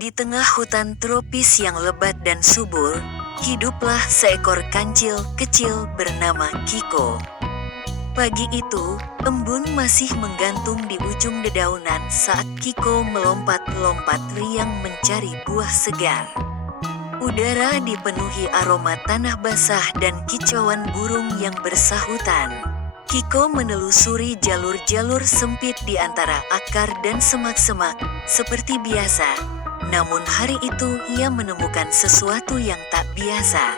Di tengah hutan tropis yang lebat dan subur, hiduplah seekor kancil kecil bernama Kiko. Pagi itu, embun masih menggantung di ujung dedaunan saat Kiko melompat-lompat riang mencari buah segar. Udara dipenuhi aroma tanah basah dan kicauan burung yang bersahutan. Kiko menelusuri jalur-jalur sempit di antara akar dan semak-semak, seperti biasa. Namun hari itu ia menemukan sesuatu yang tak biasa.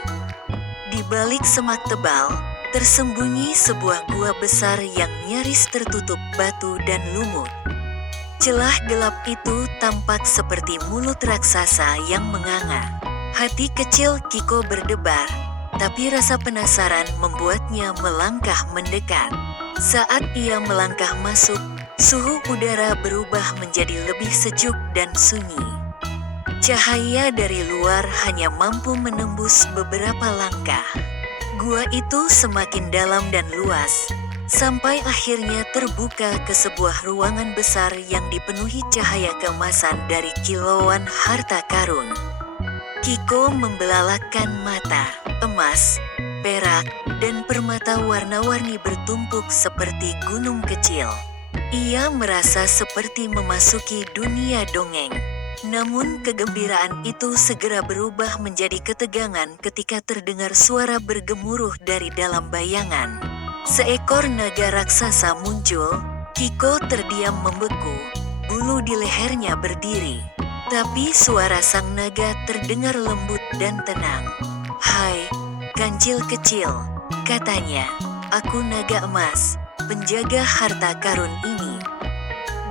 Di balik semak tebal, tersembunyi sebuah gua besar yang nyaris tertutup batu dan lumut. Celah gelap itu tampak seperti mulut raksasa yang menganga. Hati kecil Kiko berdebar, tapi rasa penasaran membuatnya melangkah mendekat. Saat ia melangkah masuk, suhu udara berubah menjadi lebih sejuk dan sunyi. Cahaya dari luar hanya mampu menembus beberapa langkah. Gua itu semakin dalam dan luas, sampai akhirnya terbuka ke sebuah ruangan besar yang dipenuhi cahaya keemasan dari kilauan harta karun. Kiko membelalakkan mata, emas, perak, dan permata warna-warni bertumpuk seperti gunung kecil. Ia merasa seperti memasuki dunia dongeng. Namun kegembiraan itu segera berubah menjadi ketegangan ketika terdengar suara bergemuruh dari dalam bayangan. Seekor naga raksasa muncul, Kiko terdiam membeku, bulu di lehernya berdiri. Tapi suara sang naga terdengar lembut dan tenang. "Hai, kancil kecil," katanya, "aku naga emas, penjaga harta karun ini.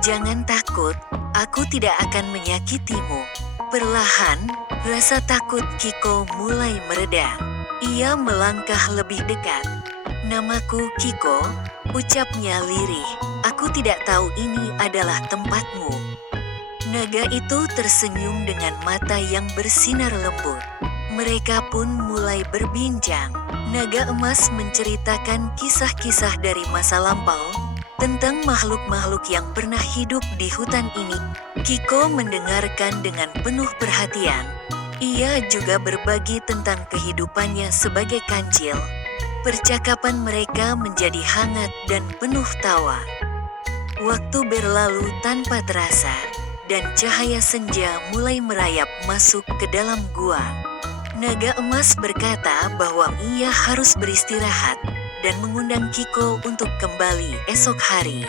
Jangan takut, aku tidak akan menyakitimu." Perlahan, rasa takut Kiko mulai mereda. Ia melangkah lebih dekat. "Namaku Kiko," ucapnya lirih. "Aku tidak tahu ini adalah tempatmu." Naga itu tersenyum dengan mata yang bersinar lembut. Mereka pun mulai berbincang. Naga emas menceritakan kisah-kisah dari masa lampau, tentang makhluk-makhluk yang pernah hidup di hutan ini. Kiko mendengarkan dengan penuh perhatian. Ia juga berbagi tentang kehidupannya sebagai kancil. Percakapan mereka menjadi hangat dan penuh tawa. Waktu berlalu tanpa terasa, dan cahaya senja mulai merayap masuk ke dalam gua. Naga emas berkata bahwa ia harus beristirahat, dan mengundang Kiko untuk kembali esok hari.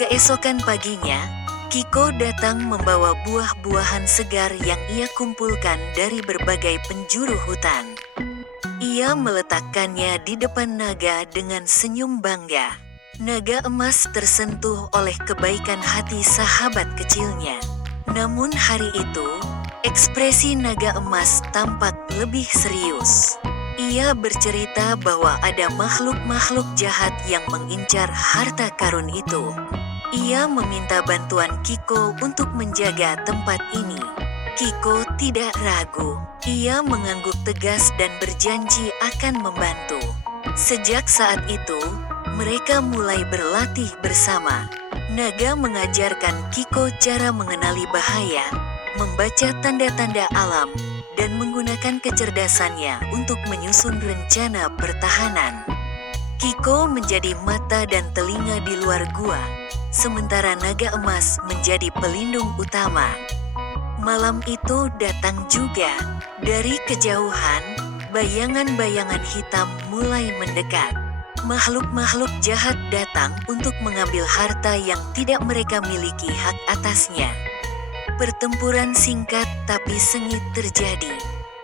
Keesokan paginya, Kiko datang membawa buah-buahan segar yang ia kumpulkan dari berbagai penjuru hutan. Ia meletakkannya di depan naga dengan senyum bangga. Naga emas tersentuh oleh kebaikan hati sahabat kecilnya. Namun hari itu, ekspresi naga emas tampak lebih serius. Ia bercerita bahwa ada makhluk-makhluk jahat yang mengincar harta karun itu. Ia meminta bantuan Kiko untuk menjaga tempat ini. Kiko tidak ragu. Ia mengangguk tegas dan berjanji akan membantu. Sejak saat itu, mereka mulai berlatih bersama. Naga mengajarkan Kiko cara mengenali bahaya, membaca tanda-tanda alam, dan menggunakan kecerdasannya untuk menyusun rencana pertahanan. Kiko menjadi mata dan telinga di luar gua, sementara naga emas menjadi pelindung utama. Malam itu datang juga. Dari kejauhan, bayangan-bayangan hitam mulai mendekat. Makhluk-makhluk jahat datang untuk mengambil harta yang tidak mereka miliki hak atasnya. Pertempuran singkat tapi sengit terjadi.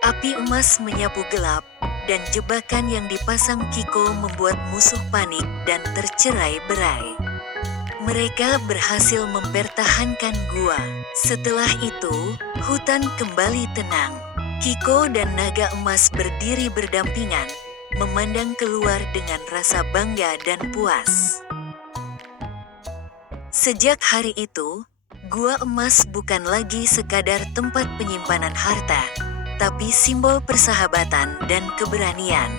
Api emas menyapu gelap, dan jebakan yang dipasang Kiko membuat musuh panik dan tercerai-berai. Mereka berhasil mempertahankan gua. Setelah itu, hutan kembali tenang. Kiko dan naga emas berdiri berdampingan, memandang keluar dengan rasa bangga dan puas. Sejak hari itu, gua emas bukan lagi sekadar tempat penyimpanan harta, tapi simbol persahabatan dan keberanian.